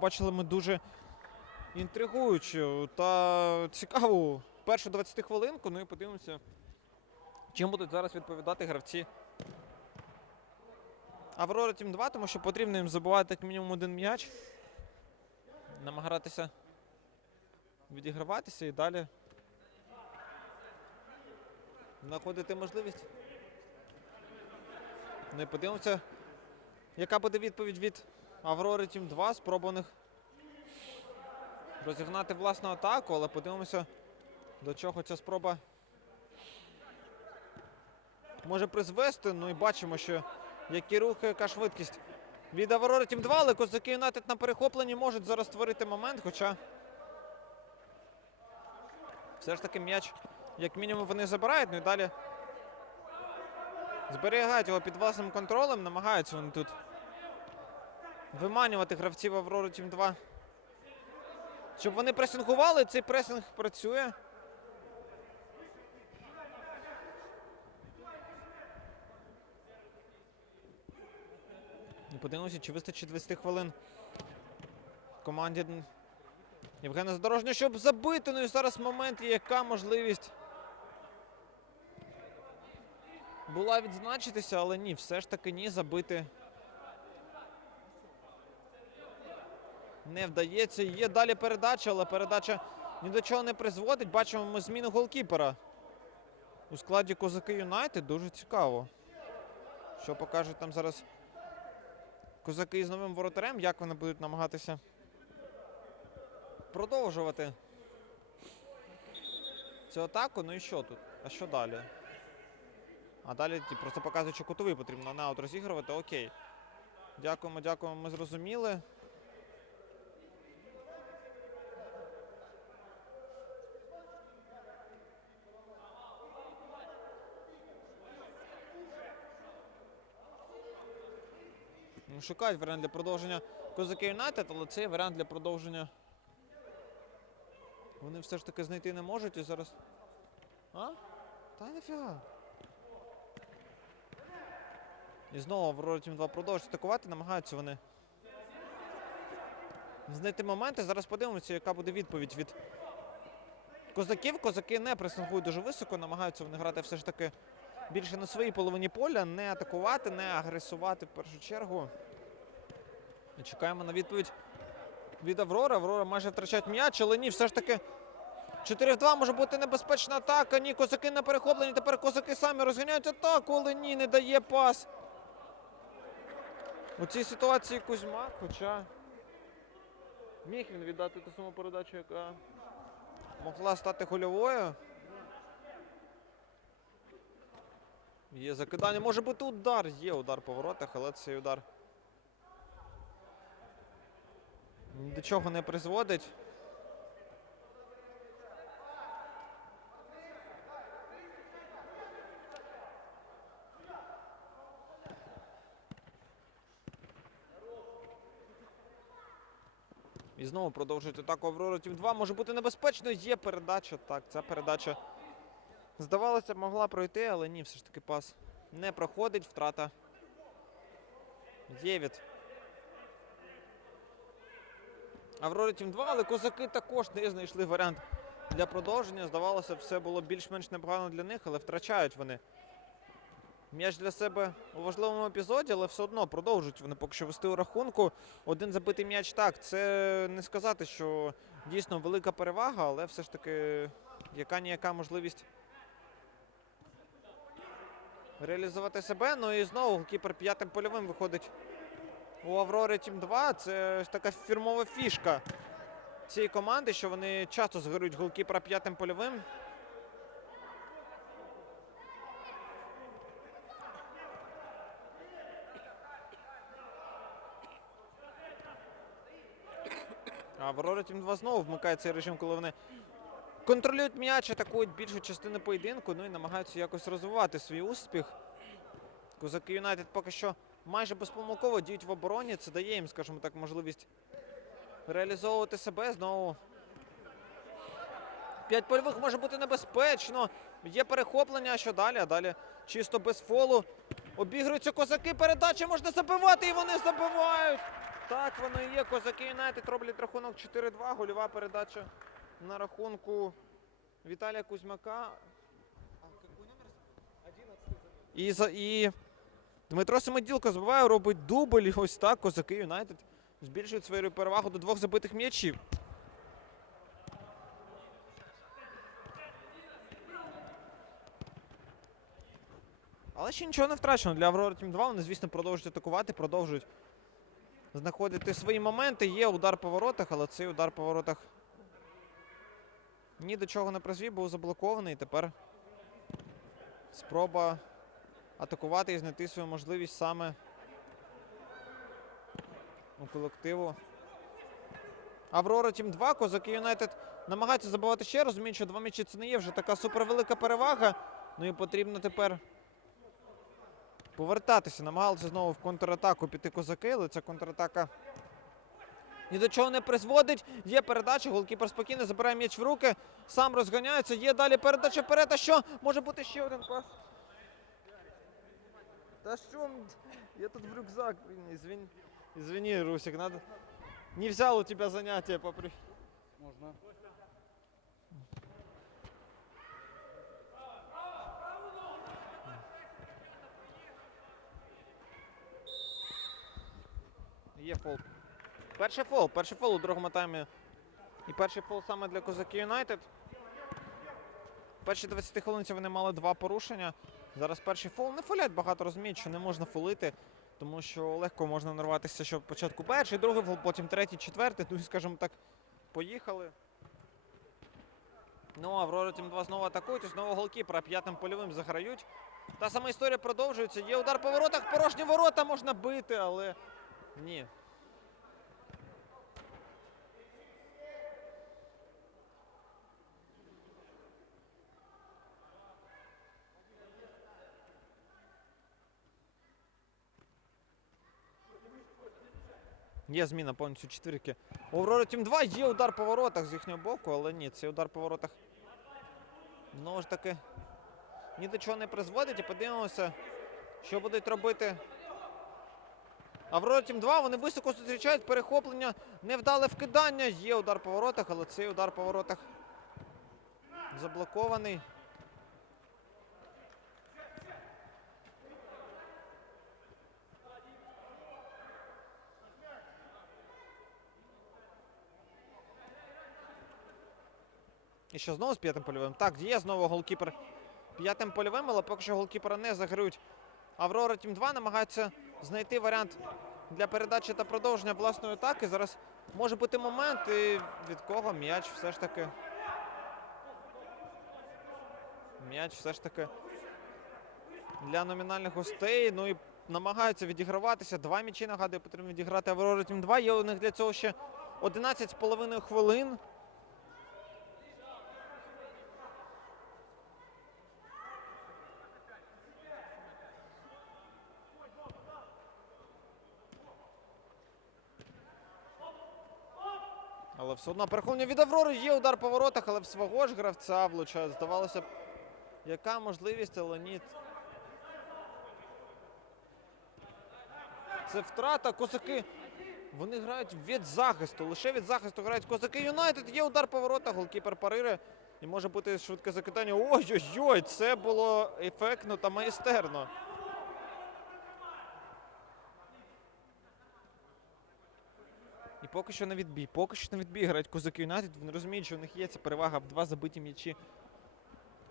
Бачили ми дуже інтригуючу та цікаву першу 20 хвилинку. Ну і подивимося, чим будуть зараз відповідати гравці. Аврора Тім 2, тому що потрібно їм забувати як мінімум один м'яч. Намагатися відіграватися і далі знаходити можливість. Ну і подивимося, яка буде відповідь від Аврори Тім 2, спробуваних розігнати власну атаку, але подивимося, до чого ця спроба може призвести. Ну і бачимо, що які рухи, яка швидкість. Від Аврори Тім 2, але козаки Юнайтед на перехопленні можуть зараз створити момент, хоча все ж таки м'яч, як мінімум, вони забирають, ну і далі зберігають його під власним контролем, намагаються вони тут виманювати гравців Аврори Тім 2. Щоб вони пресингували, цей пресинг працює. Подивимося, чи вистачить 20 хвилин команді Євгена Задорожнього, щоб забити. Ну і зараз момент, яка можливість була відзначитися, але ні, все ж таки ні, забити не вдається. Є далі передача, але передача ні до чого не призводить. Бачимо ми зміну голкіпера у складі Козаки Юнайтед. Дуже цікаво. Що покажуть там зараз козаки з новим воротарем, як вони будуть намагатися продовжувати цю атаку. Ну і що тут? А що далі? А далі ті, просто показують, що кутовий потрібно на аут розігрувати. Окей. Дякуємо, дякуємо, ми зрозуміли. Шукають варіант для продовження Козаки Юнайтед, але цей варіант для продовження. Вони все ж таки знайти не можуть і зараз. А? Та нафіга. І знову Аврора Тім 2 продовжують атакувати, намагаються вони. Знайти моменти. Зараз подивимося, яка буде відповідь від козаків. Козаки не пресингують дуже високо, намагаються вони грати все ж таки більше на своїй половині поля, не атакувати, не агресувати в першу чергу. Чекаємо на відповідь від Аврори. Аврора майже втрачає м'яч, але ні, все ж таки 4 в 2 може бути небезпечна атака. Ні, козаки на перехопленні. Тепер козаки самі розганяють атаку, але ні, не дає пас. У цій ситуації Кузьма, хоча міг він віддати ту саму передачу, яка могла стати гольовою. Є закидання. Може бути удар. Є удар по воротах, але цей удар ні до чого не призводить. І знову продовжують атаку Аврора Тім 2. Може бути небезпечно. Є передача. Так, ця передача здавалося, могла пройти, але ні, все ж таки пас не проходить. Втрата є Аврори Тім 2, але козаки також не знайшли варіант для продовження. Здавалося, все було більш-менш непогано для них, але втрачають вони. М'яч для себе у важливому епізоді, але все одно продовжують вони поки що вести у рахунку. Один забитий м'яч так. Це не сказати, що дійсно велика перевага, але все ж таки яка ніяка можливість реалізувати себе. Ну і знову голкіпер п'ятим польовим виходить у Аврори Тім 2. Це така фірмова фішка цієї команди, що вони часто згорюють голкіпера п'ятим польовим. Аврора Тім 2 знову вмикає цей режим, коли вони контролюють м'яч, атакують більшу частину поєдинку, ну і намагаються якось розвивати свій успіх. Козаки Юнайтед поки що майже безпомилково діють в обороні. Це дає їм, скажімо так, можливість реалізовувати себе. Знову п'ять польових може бути небезпечно. Є перехоплення, а що далі? А далі чисто без фолу. Обігруються козаки. Передача можна забивати, і вони забивають. Так воно і є. Козаки Юнайтед роблять рахунок 4-2. Гольова передача на рахунку Віталія Кузьмака. І, за, і Дмитро Семиділко забиває, робить дубль. І ось так козаки Юнайтед збільшують свою перевагу до двох забитих м'ячів. Але ще нічого не втрачено для Аврори Тім 2. Вони, звісно, продовжують атакувати, продовжують знаходити свої моменти. Є удар по воротах, але цей удар по воротах ні до чого не призвів, був заблокований. Тепер спроба атакувати і знайти свою можливість саме у колективу. Аврора Тім 2, Козаки Юнайтед намагаються забивати ще, розуміють, що два м'ячі це не є вже така супервелика перевага. Ну і потрібно тепер повертатися. Намагалися знову в контратаку піти козаки, але ця контратака ні до чого не призводить. Є передача, голкіпер спокійно забирає м'яч в руки, сам розганяється. Є далі передача вперед. А що? Може бути ще один пас. Та що? Я тут в рюкзак. Извини, извини Русик, надо... Не взял у тебя занятия по при... Можна. Є фол. Перший фол. Перший фол у другому таймі. І перший фол саме для Козаки Юнайтед. Перші 20 хвилинці вони мали два порушення. Зараз перший фол. Не фолять багато розуміють, що не можна фолити, тому що легко можна нарватися, що спочатку перший, другий фол, потім третій, четвертий. Ну і, скажімо так, поїхали. Ну, а Аврора Тім 2 знову атакують, і знову голкіпера п'ятим польовим заграють. Та сама історія продовжується. Є удар по воротах, порожні ворота можна бити, але ні. Є зміна повністю четвірки. У Аврори Тім 2 є удар по воротах з їхнього боку, але ні, цей удар по воротах знову ж таки ні до чого не призводить. І подивимося, що будуть робити. Аврора Тім 2 вони високо зустрічають перехоплення, невдале вкидання. Є удар по воротах, але цей удар по воротах заблокований. І що знову з п'ятим польовим? Так, є знову голкіпер п'ятим польовим, але поки що голкіпера не заграють. Аврора Тім 2 намагається знайти варіант для передачі та продовження власної атаки. Зараз може бути момент, і від кого м'яч все ж таки. М'яч все ж таки для номінальних гостей. Ну і намагаються відіграватися. Два м'ячі, нагадую, потрібно відіграти Аврора Тім 2. Є у них для цього ще 11,5 хвилин. Все одно перехоплення від Аврори є удар по воротах, але в свого ж гравця влучає. Здавалося б, яка можливість, але ні. Це втрата. Козаки. Вони грають від захисту. Лише від захисту грають козаки Юнайтед. Є удар по воротах, голкіпер парири. І може бути швидке закидання. Ой-ой-ой, це було ефектно та майстерно. І поки що на відбій. Поки що на відбій грають козаки Юнайтед. Вони розуміють, що у них є ця перевага в два забиті м'ячі,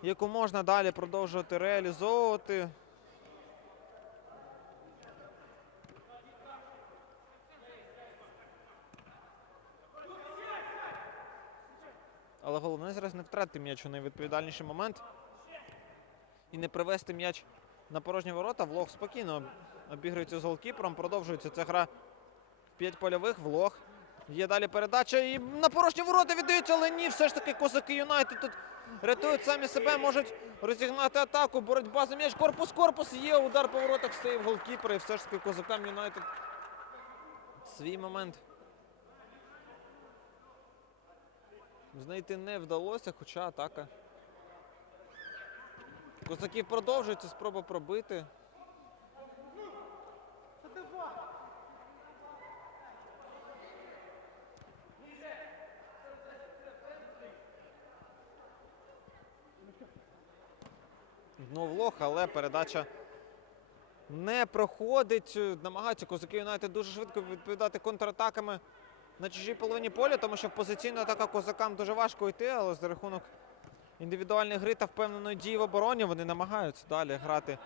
яку можна далі продовжувати реалізовувати. Але головне зараз не втратити м'яч у найвідповідальніший момент. І не привести м'яч на порожні ворота. Влог спокійно обігрується з голкіпером. Продовжується ця гра в п'ять польових. Влог. Є далі передача і на порожні ворота віддаються, але ні, все ж таки козаки Юнайтед тут рятують самі себе, можуть розігнати атаку. Боротьба за м'яч. Корпус, корпус. Є удар по воротах, сейв голкіпера. І все ж таки козакам Юнайтед свій момент знайти не вдалося, хоча атака. Козаків продовжується, спроба пробити. Знов лох, але передача не проходить. Намагаються козаки Юнайтед дуже швидко відповідати контратаками на чужій половині поля, тому що в позиційну атаку козакам дуже важко йти, але за рахунок індивідуальної гри та впевненої дії в обороні вони намагаються далі грати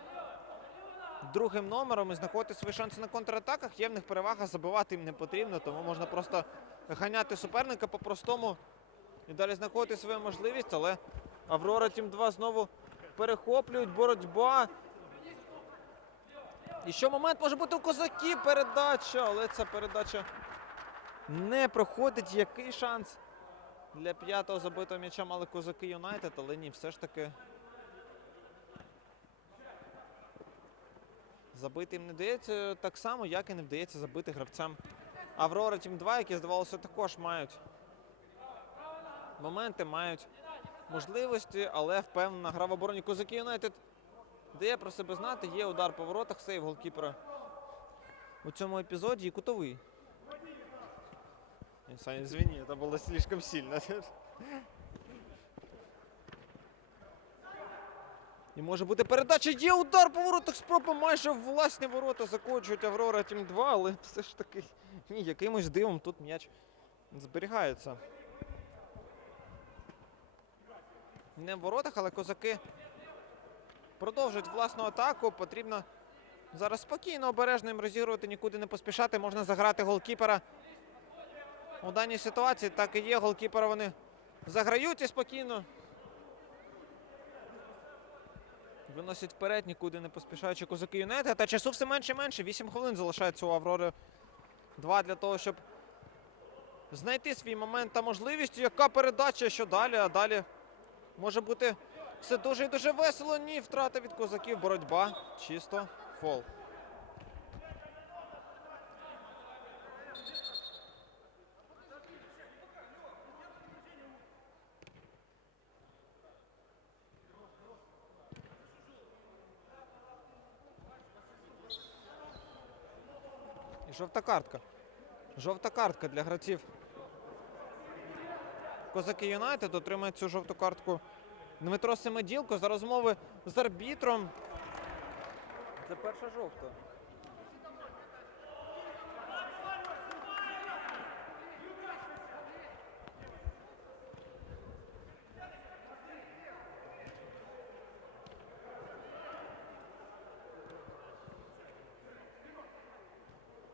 другим номером і знаходити свої шанси на контратаках. Є в них перевага, забивати їм не потрібно, тому можна просто ганяти суперника по-простому і далі знаходити свою можливість. Але Аврора Тім 2 знову перехоплюють боротьба. І що момент може бути у козаків передача, але ця передача не проходить. Який шанс для п'ятого забитого м'яча мали козаки Юнайтед, але ні, все ж таки. Забити їм не вдається так само, як і не вдається забити гравцям Аврора Тім 2, які, здавалося, також мають моменти, мають можливості, але впевнена гра в обороні козаки Юнайтед дає про себе знати. Є удар по воротах, сейв голкіпера у цьому епізоді і кутовий. Саня, извини, это было слишком сильно. І може бути передача. Є удар по воротах. Спроба майже власні ворота закочують Аврора Тім 2, але все ж таки ні, якимось дивом тут м'яч зберігається. Не в воротах, але козаки продовжують власну атаку. Потрібно зараз спокійно, обережно їм розігрувати, нікуди не поспішати. Можна заграти голкіпера. У даній ситуації так і є. Голкіпера вони заграють і спокійно. Виносять вперед, нікуди не поспішаючи козаки Юнайтед. Та часу все менше і менше. 8 хвилин залишається у Аврори 2 для того, щоб знайти свій момент та можливість. Яка передача, що далі? А далі може бути все дуже і дуже весело. Ні, втрата від козаків. Боротьба. Чисто фол. І жовта картка. Жовта картка для гравців. Козаки Юнайтед отримають цю жовту картку. Дмитро Семеділко за розмови з арбітром. Це перша жовта.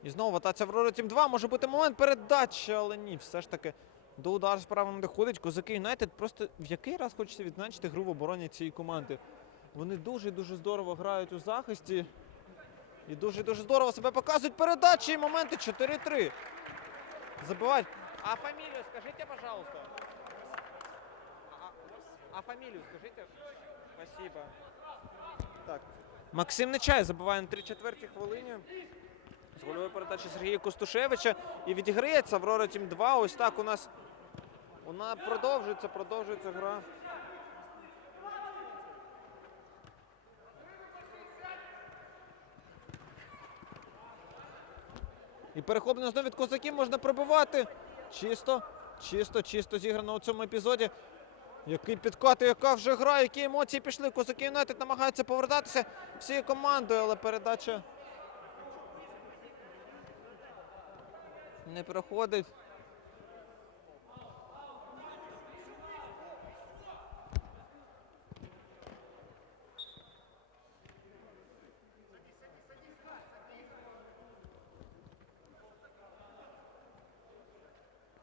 І знову атаці Аврора Тім 2. Може бути момент передачі, але ні, все ж таки до удару справа не доходить. Козаки Юнайтед просто в який раз хочеться відзначити гру в обороні цієї команди. Вони дуже дуже здорово грають у захисті. І дуже дуже здорово себе показують передачі і моменти 4-3. Забивають. А фамілію скажіть, пожалуйста. А, фамілію скажіть. Спасибо. Так. Максим Нечай забиває на 3-4 хвилині. З гольової передачі Сергія Костушевича. І відіграється Аврора Тім 2. Ось так у нас вона продовжується, продовжується гра. І перехоплення знову від козаків можна пробивати. Чисто, чисто, чисто зіграно у цьому епізоді. Який підкат, яка вже гра, які емоції пішли. Козаки Юнайтед намагаються повертатися всією командою, але передача не проходить.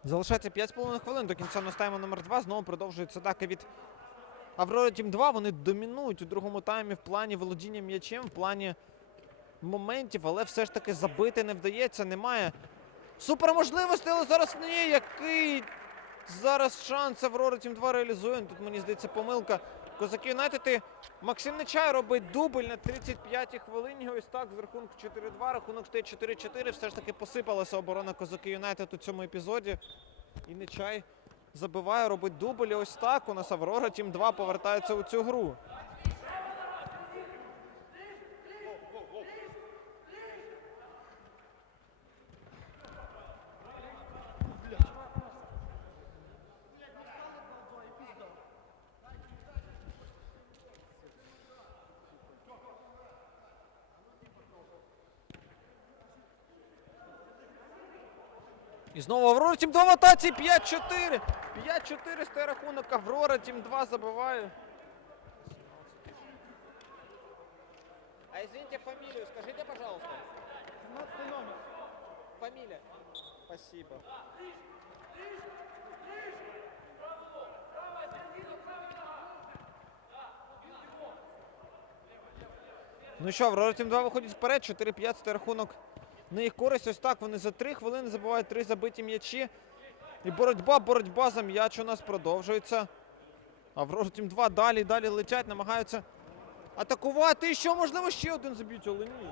Залишається 5,5 хвилин до кінця настайму номер 2 Знову продовжується атака від Аврора Тім 2. Вони домінують у другому таймі в плані володіння м'ячем, в плані моментів, але все ж таки забити не вдається. Немає суперможливостей, але зараз ні, який зараз шанс Аврора Тім 2 реалізує. Тут мені здається помилка. Козаки Юнайтед Максим Нечай робить дубль на 35-й хвилині. Ось так з рахунку 4-2, рахунок стає 4-4. Все ж таки посипалася оборона Козаки Юнайтед у цьому епізоді. І Нечай забиває, робить дубль. І ось так у нас Аврора Тім 2 повертається у цю гру. знову Аврора Тім 2 в атаці 5-4. 5-4 стає рахунок. Аврора Тім 2 забиває. А извините фамилию, скажите, пожалуйста. 17 номер. Фамилия. Спасибо. Ну що, Аврора Тім 2 виходить вперед, 4-5 це рахунок на їх користь. Ось так вони за три хвилини забивають три забиті м'ячі. І боротьба, боротьба за м'яч у нас продовжується. А в Тім два далі, далі летять, намагаються атакувати. І що, можливо, ще один заб'ють, але ні.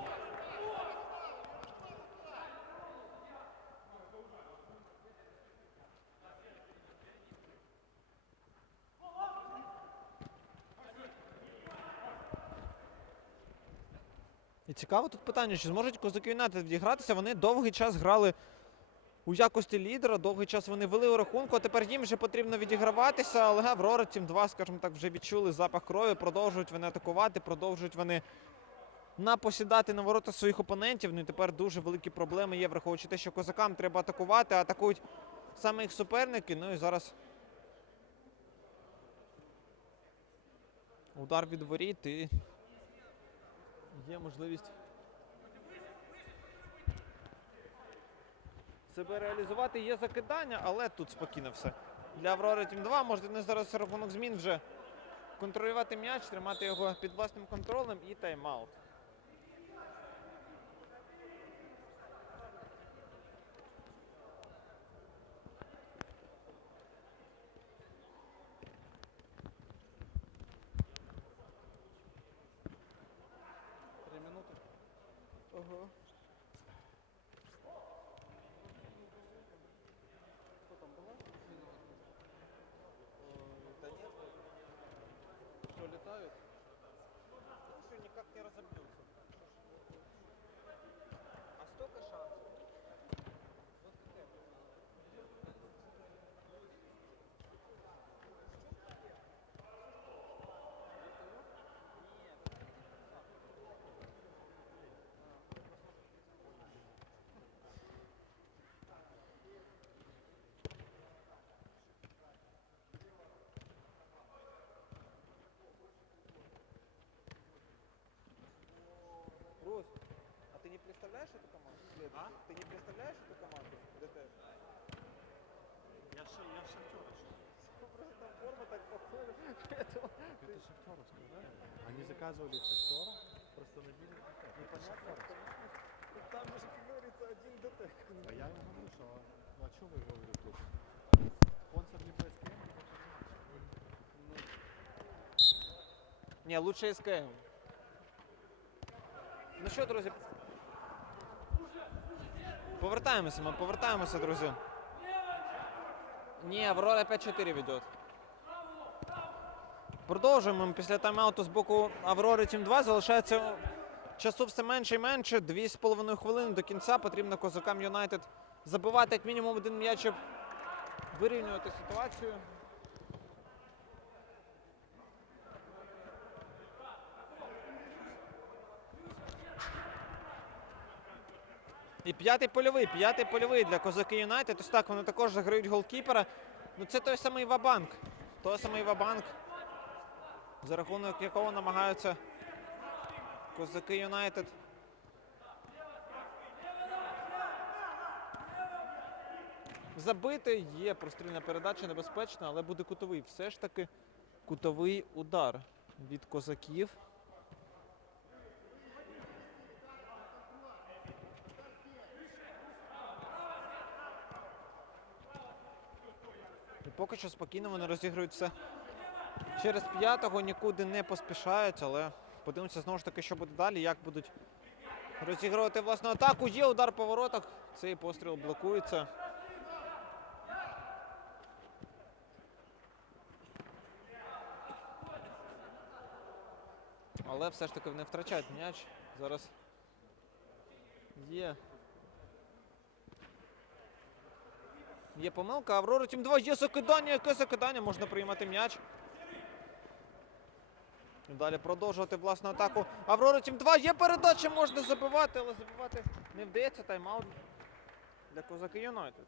Цікаво тут питання, чи зможуть козаки Юнайтед відігратися. Вони довгий час грали у якості лідера, довгий час вони вели у рахунку, а тепер їм вже потрібно відіграватися, але Аврора Тім 2, скажімо так, вже відчули запах крові, продовжують вони атакувати, продовжують вони напосідати на ворота своїх опонентів. Ну і тепер дуже великі проблеми є, враховуючи те, що козакам треба атакувати, атакують саме їх суперники. Ну і зараз удар від воріт і є можливість себе реалізувати. Є закидання, але тут спокійно все. Для Аврори Тім 2 можна не зараз рахунок змін вже контролювати м'яч, тримати його під власним контролем і тайм-аут. Uhum. Поэтому Это шахтеровская, да? Они заказывали шахтера, просто набили ДТ. Это шахтеровская. там же, как говорится, один ДТ. А я ему говорю, что ну а что вы говорите тут? Спонсор не ПСК? Не, лучше СКМ. Ну що, друзі? Повертаємося, ми повертаємося, друзі. Ні, Аврора 5-4 веде. Продовжуємо після тайм-ауту з боку Аврори Тім 2. Залишається часу все менше і менше. Дві з половиною хвилини до кінця. Потрібно козакам Юнайтед забивати як мінімум один м'яч, щоб вирівнювати ситуацію. І п'ятий польовий, п'ятий польовий для козаки Юнайтед. Ось так вони також заграють голкіпера. Ну це той самий Вабанк. Той самий Вабанк, за рахунок якого намагаються козаки Юнайтед. Забити є прострільна передача небезпечна, але буде кутовий. Все ж таки кутовий удар від козаків. І поки що спокійно вони розігрують все через п'ятого, нікуди не поспішають, але подивимося знову ж таки, що буде далі, як будуть розігрувати власну атаку. Є удар по воротах. Цей постріл блокується. Але все ж таки вони втрачають м'яч. Зараз є. Є помилка. Аврора Тім 2 є закидання. Яке закидання? Можна приймати м'яч. І далі продовжувати власну атаку. Аврора Тім 2 є передача, можна забивати, але забивати не вдається. Тайм-аут для козаки Юнайтед.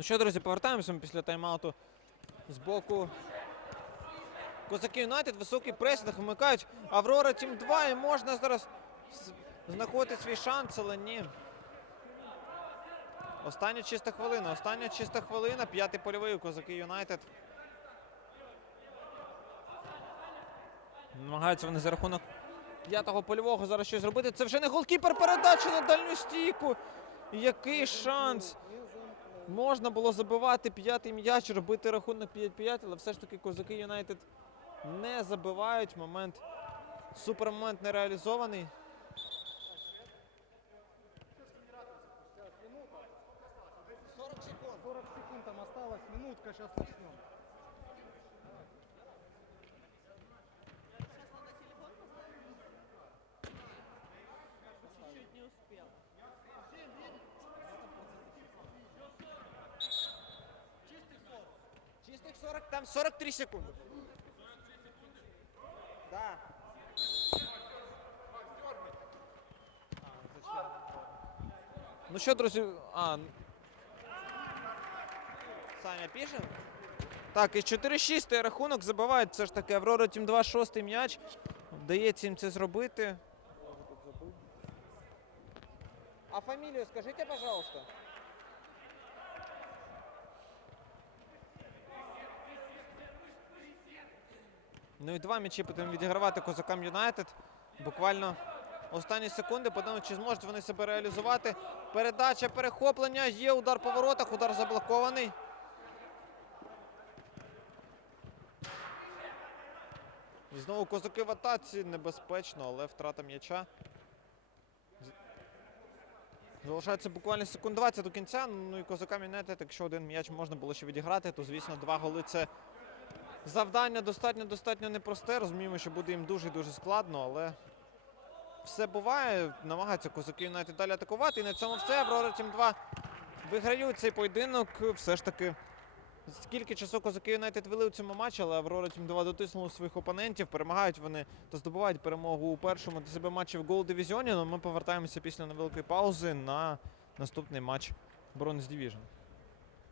Ну що, друзі, повертаємося ми після тайм-ауту з боку. Козаки Юнайтед, високий пресинг вмикають. Аврора Тім 2 і можна зараз знаходити свій шанс, але ні. Остання чиста хвилина. Остання чиста хвилина. П'ятий польовий у козаки Юнайтед. Намагаються вони за рахунок п'ятого польового зараз щось зробити. Це вже не голкіпер передача на дальню стійку. Який шанс! Можна було забивати п'ятий м'яч, робити рахунок 5-5, але все ж таки козаки Юнайтед не забивають. Момент. Супермомент не реалізований. секунд. 40 секунд там осталось. Минутка, сейчас начнем. Чистих 40, там 43 секунди. Да. Ну що, друзі, а. Саня пише? Так, із 4-6 стає рахунок забивають все ж таки Аврора Тім 2 шостий м'яч. Вдається їм це зробити. А фамілію скажіть, пожалуйста. Ну і два м'ячі потрібно відігравати козакам Юнайтед. Буквально останні секунди. Подивимося, чи зможуть вони себе реалізувати. Передача, перехоплення. Є удар по воротах, удар заблокований. І знову козаки в атаці. Небезпечно, але втрата м'яча. Залишається буквально секунд 20 до кінця. Ну і козакам Юнайтед, якщо один м'яч можна було ще відіграти, то звісно два голи це Завдання достатньо достатньо непросте. Розуміємо, що буде їм дуже і дуже складно, але все буває. Намагаються козаки Юнайтед далі атакувати. І на цьому все. Аврора Тім 2 виграють цей поєдинок. Все ж таки, скільки часу козаки Юнайтед вели у цьому матчі, але Аврора Тім 2 дотиснули своїх опонентів. Перемагають вони та здобувають перемогу у першому для себе матчі в Гол Дивізіоні. Ну, ми повертаємося після невеликої паузи на наступний матч Бронз Дивіжн.